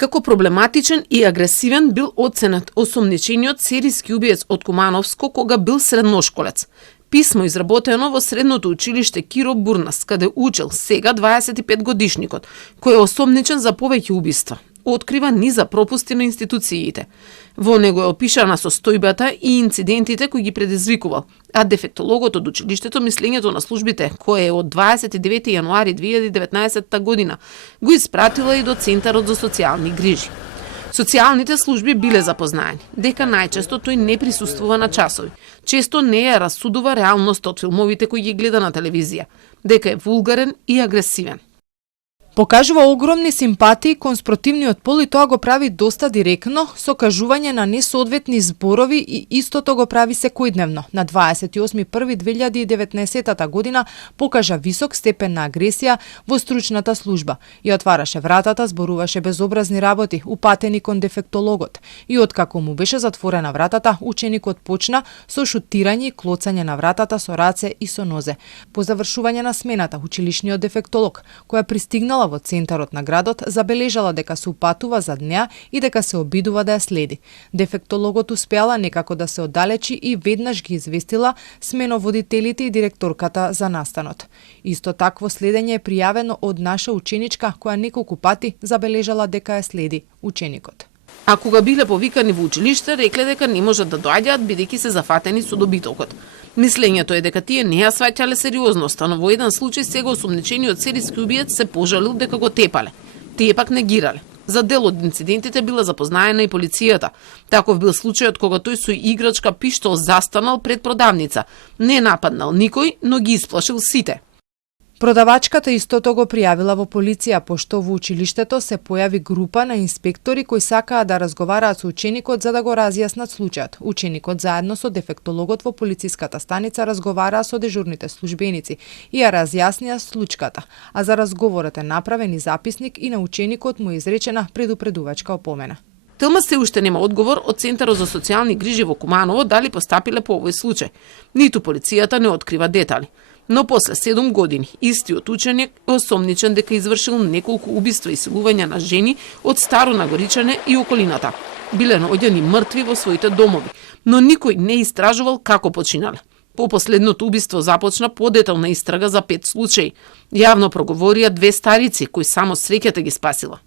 Како проблематичен и агресивен бил оценет осомничениот серијски убиец од Кумановско кога бил средношколец. Писмо изработено во средното училиште Киро Бурнас, каде учел сега 25 годишникот, кој е осомничен за повеќе убиства. Открива низа пропусти на институциите. Во него е опишана состојбата и инцидентите кои ги предизвикувал, а дефектологот од училиштето мислењето на службите, кое е од 29 јануари 2019 година, го испратила и до Центарот за социјални грижи. Социјалните служби биле запознаени дека најчесто тој не присуствува на часови, често не ја расудува реалноста од филмовите кои ги гледа на телевизија, дека е вулгарен и агресивен. Покажува огромни симпатии кон спротивниот пол и тоа го прави доста директно, со кажување на несоодветни зборови и истото го прави секојдневно. На 28.1.2019 година покажа висок степен на агресија во стручната служба и отвараше вратата, зборуваше безобразни работи, упатени кон дефектологот. И откако му беше затворена вратата, ученикот почна со шутирање и клоцање на вратата со раце и со нозе. По завршување на смената, училишниот дефектолог, која пристигнала во центарот на градот, забележала дека се упатува зад неа и дека се обидува да ја следи. Дефектологот успеала некако да се оддалечи и веднаш ги известила сменоводителите и директорката за настанот. Исто такво следење е пријавено од наша ученичка која неколку пати забележала дека ја следи ученикот. А кога биле повикани во училиште, рекле дека не можат да доаѓаат бидејќи се зафатени со добитокот. Мислењето е дека тие не ја сваќале сериозноста, но во еден случај сега осомничениот серијски убиец се пожалил дека го тепале. Тие пак негирале. За дел од инцидентите била запознаена и полицијата. Таков бил случајот кога тој со играчка пиштол застанал пред продавница. Не нападнал никој, но ги исплашил сите. Продавачката истото го пријавила во полиција, пошто во училиштето се појави група на инспектори кои сакаа да разговараат со ученикот за да го разјаснат случајот. Ученикот заедно со дефектологот во полициската станица разговараа со дежурните службеници и ја разјаснија случката, а за разговорот е направен и записник и на ученикот му е изречена предупредувачка опомена. Телма се уште нема одговор од Центарот за социјални грижи во Куманово дали постапиле по овој случај. Ниту полицијата не открива детали. Но после 7 години, истиот ученик е осомничен дека извршил неколку убиства и силувања на жени од Старо Нагоричане и околината. Биле наоѓани мртви во своите домови, но никој не истражувал како починале. По последното убиство започна подетална истрага за 5 случаи. Јавно проговорија 2 старици кои само среќата ги спасила.